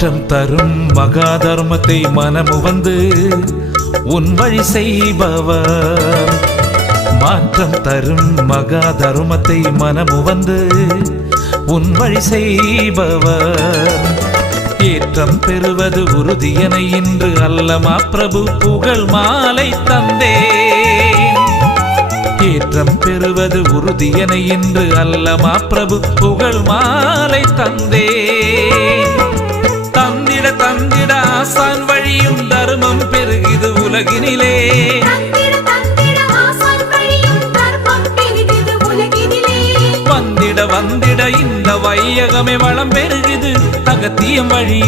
மாற்றம் தரும் மகா தர்மத்தை மனமு வந்து உன் வழி செய்பவர். மாற்றம் தரும் மகா தர்மத்தை மனமு வந்து உன் வழி செய்பவர். ஏற்றம் பெறுவது உறுதியென இன்று அல்லமா பிரபு புகழ் மாலை தந்தேன். ஏற்றம் பெறுவது உறுதியென இன்று அல்லமா பிரபு புகழ் மாலை தந்தேன். தந்திட தந்திட ஆசான் வழியும் தர்மம் பெருகிது உலகினிலே. வந்திட வந்திட இந்த வையகமே வளம் பெருகிது அகத்தியம் வழி.